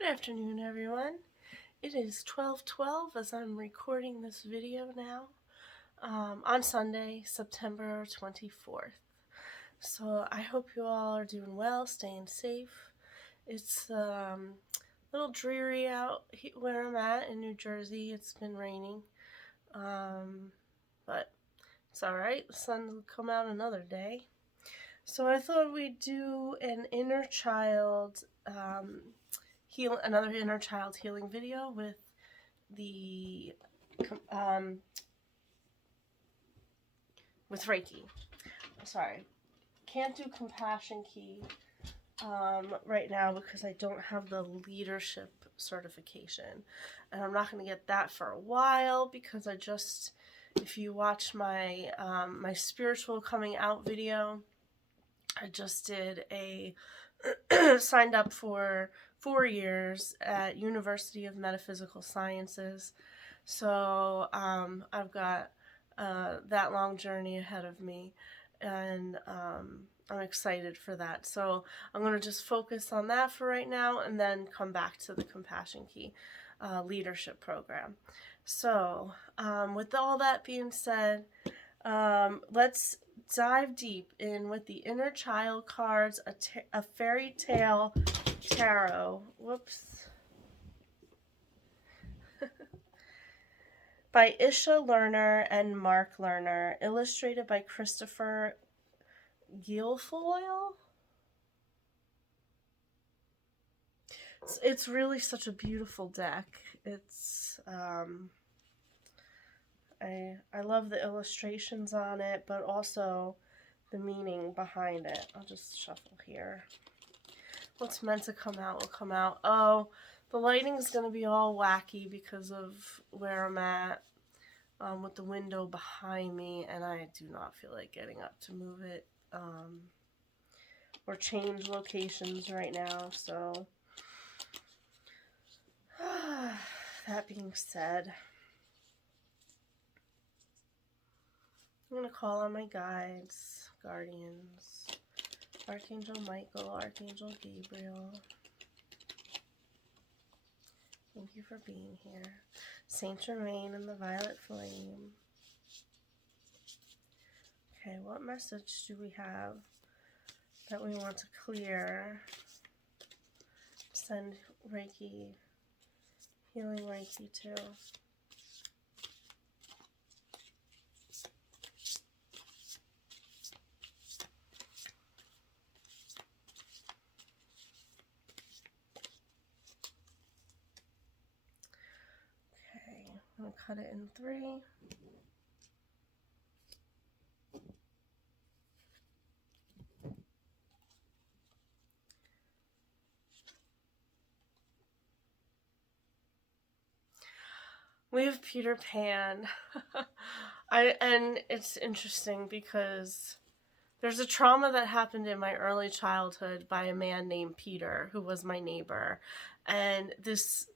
Good afternoon, everyone. It is 12:12 as I'm recording this video now on Sunday, September 24th. So I hope you all are doing well, staying safe. It's a little dreary out where I'm at in New Jersey. It's been raining, but it's all right. The sun will come out another day. So I thought we'd do an inner child another inner child healing video with the with Reiki. Sorry, can't do compassion key right now because I don't have the leadership certification, and I'm not going to get that for a while because if you watch my my spiritual coming out video, I just did a signed up for 4 years at University of Metaphysical Sciences. So I've got that long journey ahead of me, and I'm excited for that. So I'm going to just focus on that for right now and then come back to the Compassion Key leadership program. So with all that being said, let's dive deep in with the inner child cards, a fairy tale tarot. Whoops. By Isha Lerner and Mark Lerner, illustrated by Christopher Guilfoyle. It's really such a beautiful deck. It's I love the illustrations on it, but also the meaning behind it. I'll just shuffle here. What's meant to come out will come out. Oh, the lighting's going to be all wacky because of where I'm at with the window behind me, and I do not feel like getting up to move it or change locations right now. So, that being said, I'm going to call on my guides, guardians, Archangel Michael, Archangel Gabriel. Thank you for being here. Saint Germain and the Violet Flame. Okay, what message do we have that we want to clear? Send Reiki, healing Reiki to. I'm going to cut it in 3. We have Peter Pan. And it's interesting because there's a trauma that happened in my early childhood by a man named Peter, who was my neighbor. And it's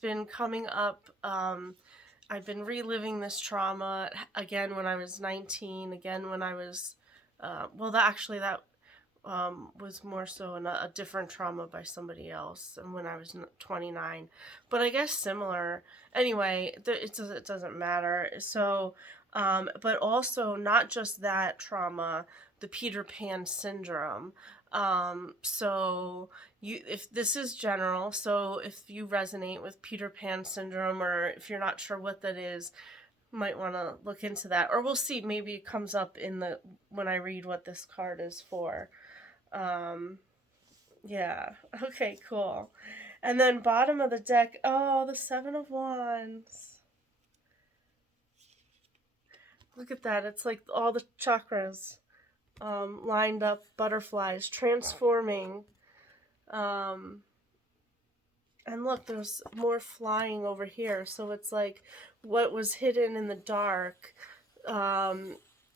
been coming up. I've been reliving this trauma again when I was 19, again when I was, that was more so a different trauma by somebody else, and when I was 29. But I guess similar. Anyway, it doesn't matter. So, but also not just that trauma, the Peter Pan syndrome. So if this is general, so if you resonate with Peter Pan syndrome, or if you're not sure what that is, might want to look into that, or we'll see, maybe it comes up when I read what this card is for. Yeah, okay, cool. And then bottom of the deck, oh, the 7 of Wands. Look at that, it's like all the chakras lined up, butterflies transforming. And look, there's more flying over here. So it's like what was hidden in the dark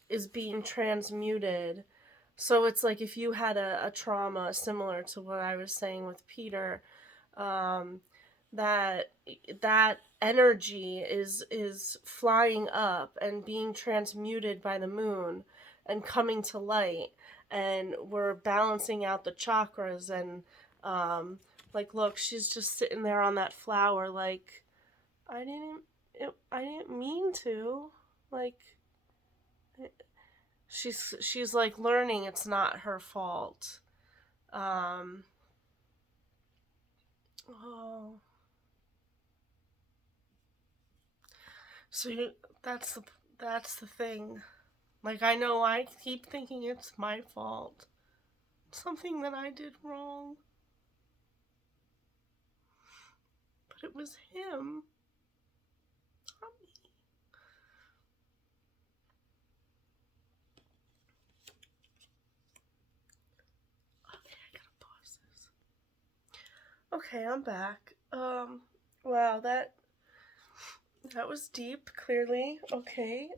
is being transmuted. So it's like if you had a trauma similar to what I was saying with Peter, that energy is flying up and being transmuted by the moon and coming to light, and we're balancing out the chakras and Like, look, she's just sitting there on that flower, like, I didn't mean to. Like, she's like learning it's not her fault. Oh, so that's the thing. Like, I know I keep thinking it's my fault, something that I did wrong, but it was him, not me. Okay, I gotta pause this. Okay, I'm back. Wow, that was deep, clearly. Okay.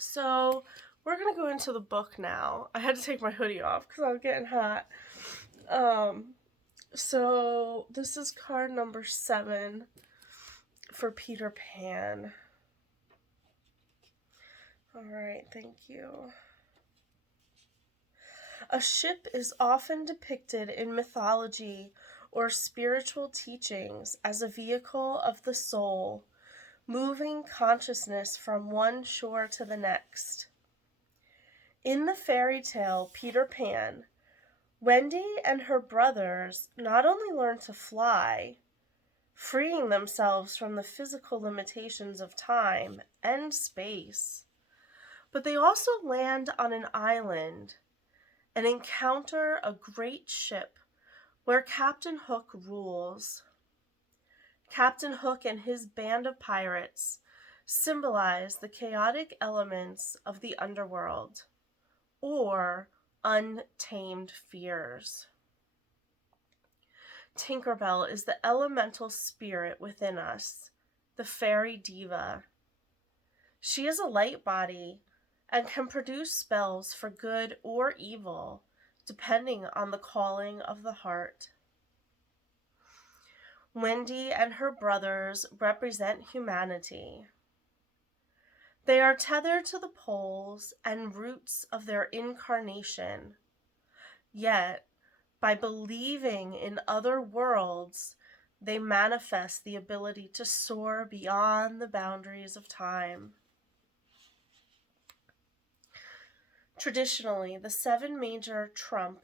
So we're gonna go into the book now. I had to take my hoodie off because I was getting hot. So this is card number 7 for Peter Pan. Alright, thank you. A ship is often depicted in mythology or spiritual teachings as a vehicle of the soul, moving consciousness from one shore to the next. In the fairy tale Peter Pan, Wendy and her brothers not only learn to fly, freeing themselves from the physical limitations of time and space, but they also land on an island and encounter a great ship where Captain Hook rules. Captain Hook and his band of pirates symbolize the chaotic elements of the underworld, or untamed fears. Tinkerbell is the elemental spirit within us, the fairy diva. She is a light body and can produce spells for good or evil, depending on the calling of the heart. Wendy and her brothers represent humanity. They are tethered to the poles and roots of their incarnation, yet by believing in other worlds, they manifest the ability to soar beyond the boundaries of time. Traditionally, the 7 major trump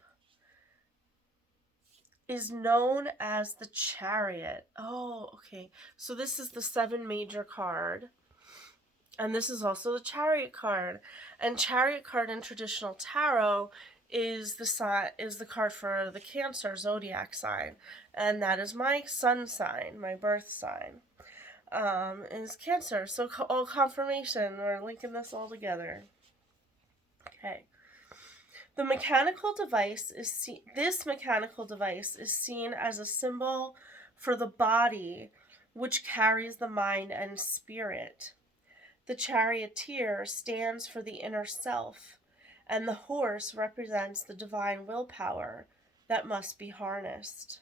is known as the Chariot. Oh, okay. So this is the 7 major card. And this is also the Chariot card. And Chariot card in traditional tarot is the card for the Cancer zodiac sign. And that is my sun sign, my birth sign. Is Cancer. So all confirmation. We're linking this all together. Okay. This mechanical device is seen as a symbol for the body, which carries the mind and spirit. The charioteer stands for the inner self, and the horse represents the divine willpower that must be harnessed.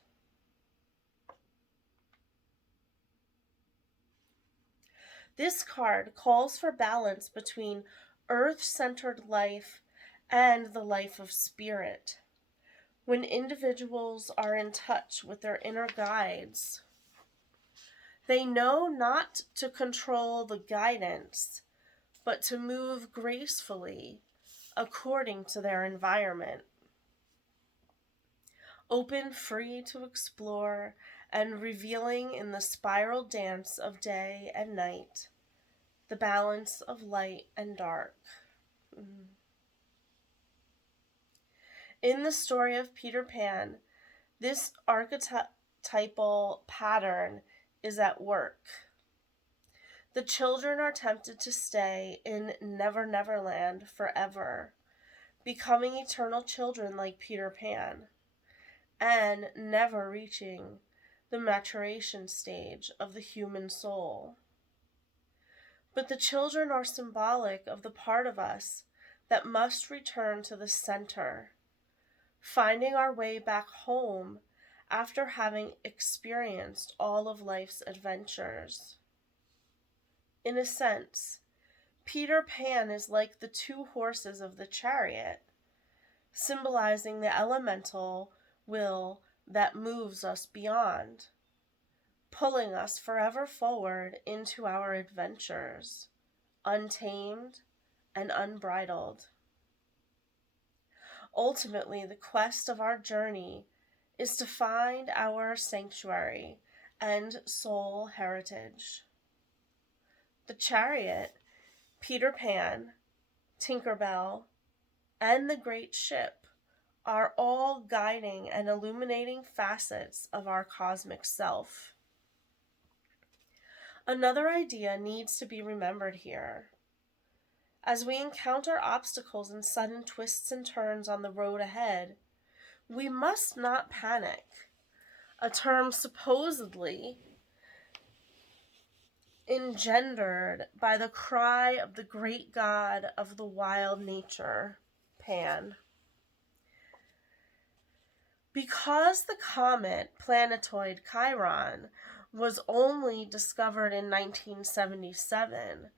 This card calls for balance between earth-centered life and the life of spirit. When individuals are in touch with their inner guides, they know not to control the guidance, but to move gracefully according to their environment. Open, free to explore, and revealing in the spiral dance of day and night, the balance of light and dark. In the story of Peter Pan, this archetypal pattern is at work. The children are tempted to stay in Never Never Land forever, becoming eternal children like Peter Pan, and never reaching the maturation stage of the human soul. But the children are symbolic of the part of us that must return to the center, finding our way back home after having experienced all of life's adventures. In a sense, Peter Pan is like the 2 horses of the chariot, symbolizing the elemental will that moves us beyond, pulling us forever forward into our adventures, untamed and unbridled. Ultimately, the quest of our journey is to find our sanctuary and soul heritage. The Chariot, Peter Pan, Tinker Bell, and the Great Ship are all guiding and illuminating facets of our cosmic self. Another idea needs to be remembered here. As we encounter obstacles and sudden twists and turns on the road ahead, we must not panic, a term supposedly engendered by the cry of the great god of the wild nature, Pan. Because the comet planetoid Chiron was only discovered in 1977,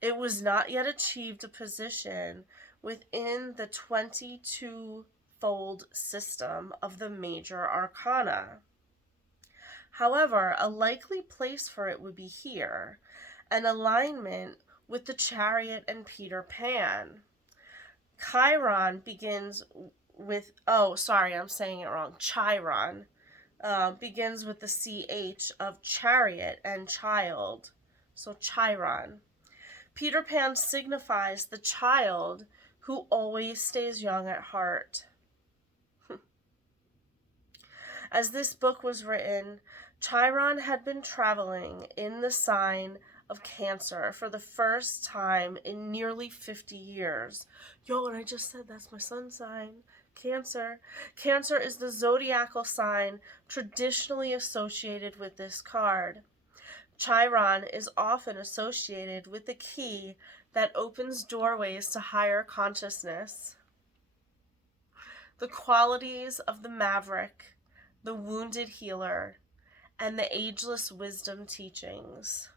it was not yet achieved a position within the 22-fold system of the major arcana. However, a likely place for it would be here, an alignment with the Chariot and Peter Pan. Chiron begins with, I'm saying it wrong, Chiron begins with the CH of chariot and child, so Chiron. Peter Pan signifies the child who always stays young at heart. As this book was written, Chiron had been traveling in the sign of Cancer for the first time in nearly 50 years. And I just said that's my sun sign, Cancer. Cancer is the zodiacal sign traditionally associated with this card. Chiron is often associated with the key that opens doorways to higher consciousness. The qualities of the maverick, the wounded healer, and the ageless wisdom teachings.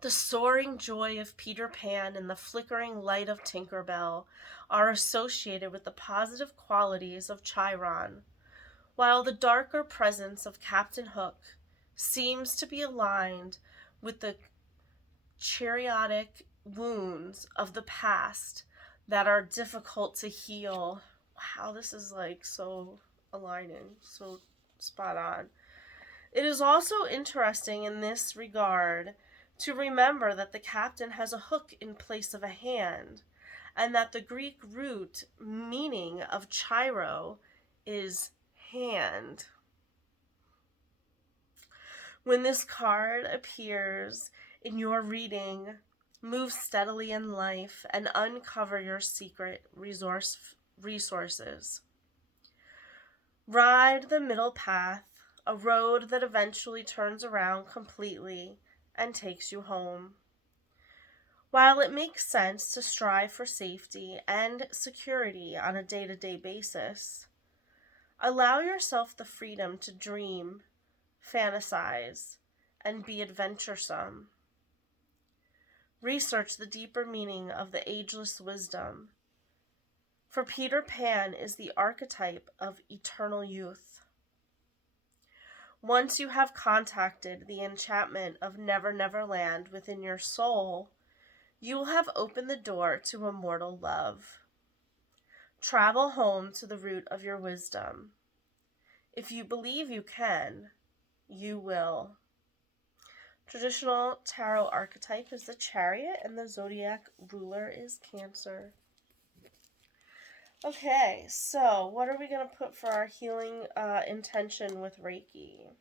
The soaring joy of Peter Pan and the flickering light of Tinker Bell are associated with the positive qualities of Chiron, while the darker presence of Captain Hook seems to be aligned with the chariotic wounds of the past that are difficult to heal. Wow, this is like so aligning, so spot on. It is also interesting in this regard to remember that the captain has a hook in place of a hand, and that the Greek root meaning of chiro is hand. When this card appears in your reading, move steadily in life and uncover your secret resources. Ride the middle path, a road that eventually turns around completely and takes you home. While it makes sense to strive for safety and security on a day-to-day basis, allow yourself the freedom to dream, fantasize, and be adventuresome. Research the deeper meaning of the ageless wisdom, for Peter Pan is the archetype of eternal youth. Once you have contacted the enchantment of Never Never Land within your soul, you will have opened the door to immortal love. Travel home to the root of your wisdom. If you believe you can, you will. Traditional tarot archetype is the Chariot, and the zodiac ruler is Cancer. Okay, so what are we going to put for our healing intention with Reiki?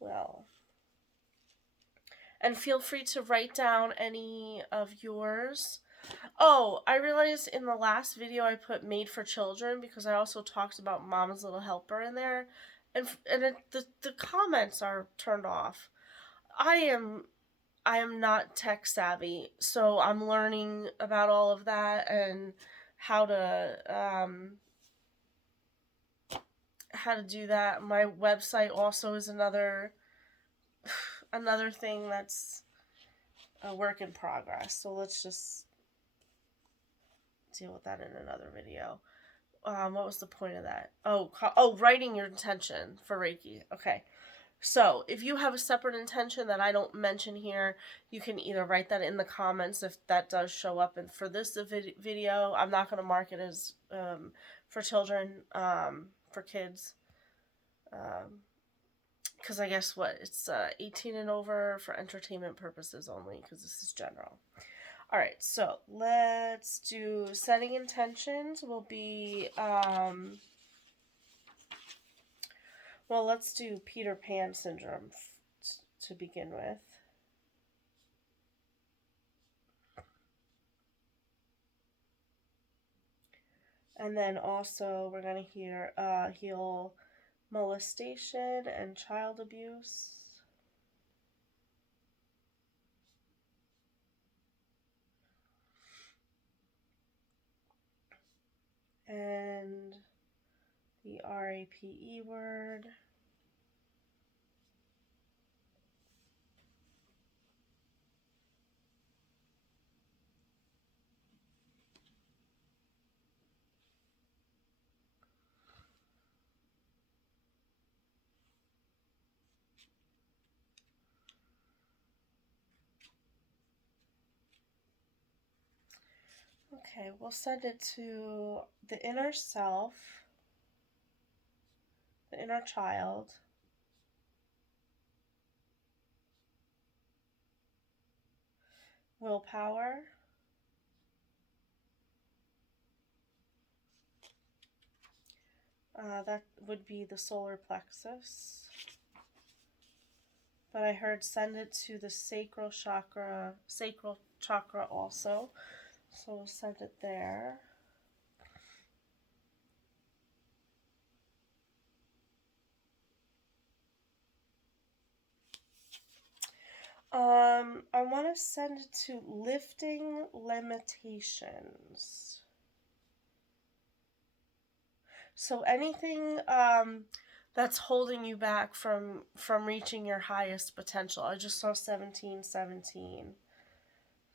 Well, and feel free to write down any of yours. Oh, I realized in the last video I put Made for Children because I also talked about Mama's Little Helper in there, and the comments are turned off. I am not tech savvy, so I'm learning about all of that and how to do that. My website also is another thing that's a work in progress. So let's just deal with that in another video. what was the point of that? Oh, writing your intention for Reiki. Okay. So, if you have a separate intention that I don't mention here, you can either write that in the comments if that does show up. And for this video, I'm not going to mark it as for children, for kids. Because I guess it's 18 and over for entertainment purposes only, because this is general. Alright, so let's do setting intentions. Will be, well, let's do Peter Pan syndrome to begin with. And then also we're going to heal molestation and child abuse. And the RAPE word. Okay, we'll send it to the inner self, the inner child, willpower, that would be the solar plexus, but I heard send it to the sacral chakra also, so we'll send it there. I want to send it to lifting limitations. So anything that's holding you back from reaching your highest potential. I just saw 1717.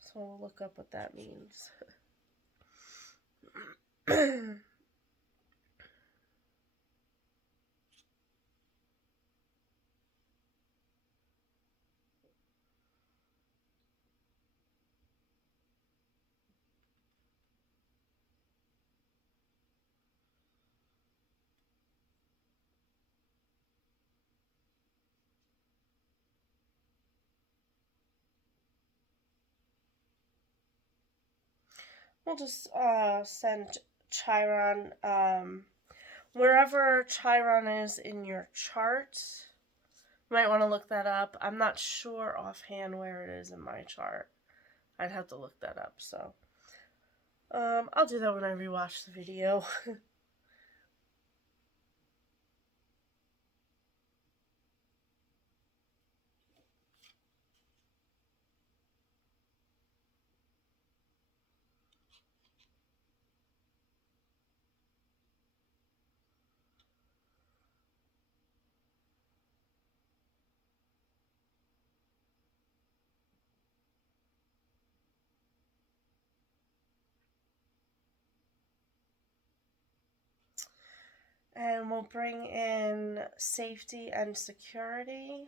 So we'll look up what that means. We'll just send Chiron, wherever Chiron is in your chart. You might want to look that up. I'm not sure offhand where it is in my chart. I'd have to look that up, so. I'll do that when I rewatch the video. And we'll bring in safety and security.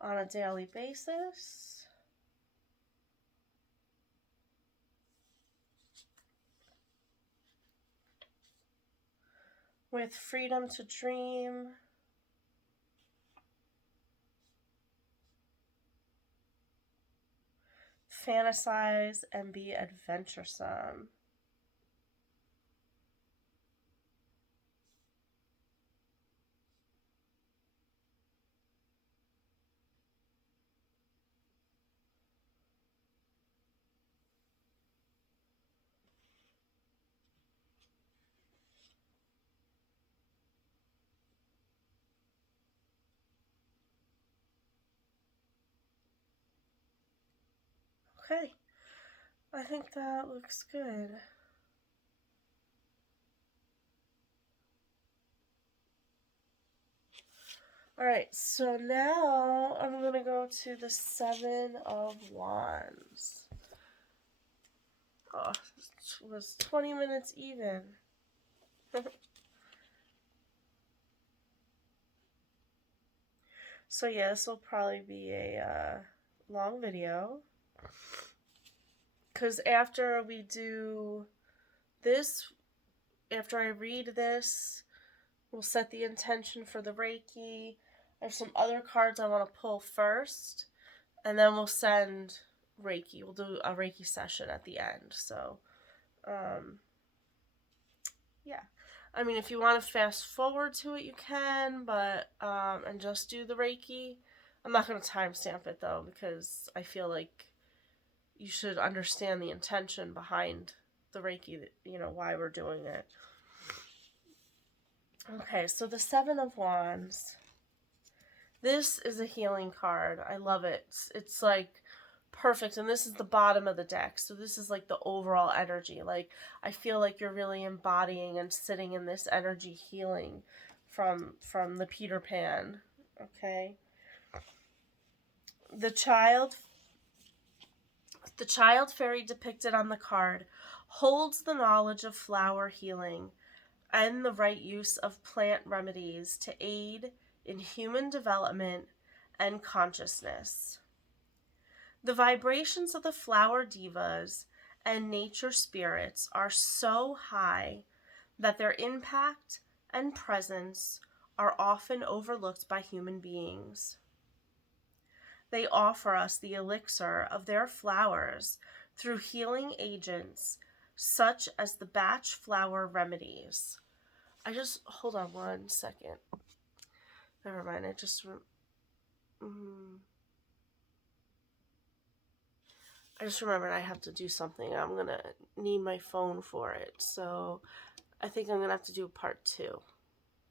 On a daily basis. With freedom to dream. Fantasize and be adventuresome. Okay, I think that looks good. Alright, so now I'm going to go to the Seven of Wands. Oh, it was 20 minutes even. So yeah, this will probably be a long video. Because after we do this, after I read this, we'll set the intention for the Reiki. I have some other cards I want to pull first, and then we'll send Reiki. We'll do a Reiki session at the end. So, yeah. I mean, if you want to fast forward to it, you can, but, and just do the Reiki. I'm not going to timestamp it, though, because I feel like you should understand the intention behind the Reiki, why we're doing it. Okay, so the Seven of Wands. This is a healing card. I love it. It's like perfect, and this is the bottom of the deck, so this is like the overall energy. Like, I feel like you're really embodying and sitting in this energy healing from the Peter Pan. Okay, the child fairy depicted on the card holds the knowledge of flower healing and the right use of plant remedies to aid in human development and consciousness. The vibrations of the flower divas and nature spirits are so high that their impact and presence are often overlooked by human beings. They offer us the elixir of their flowers through healing agents such as the Bach flower remedies. Hold on 1 second. Never mind, I just remembered I have to do something. I'm going to need my phone for it. So I think I'm going to have to do part 2.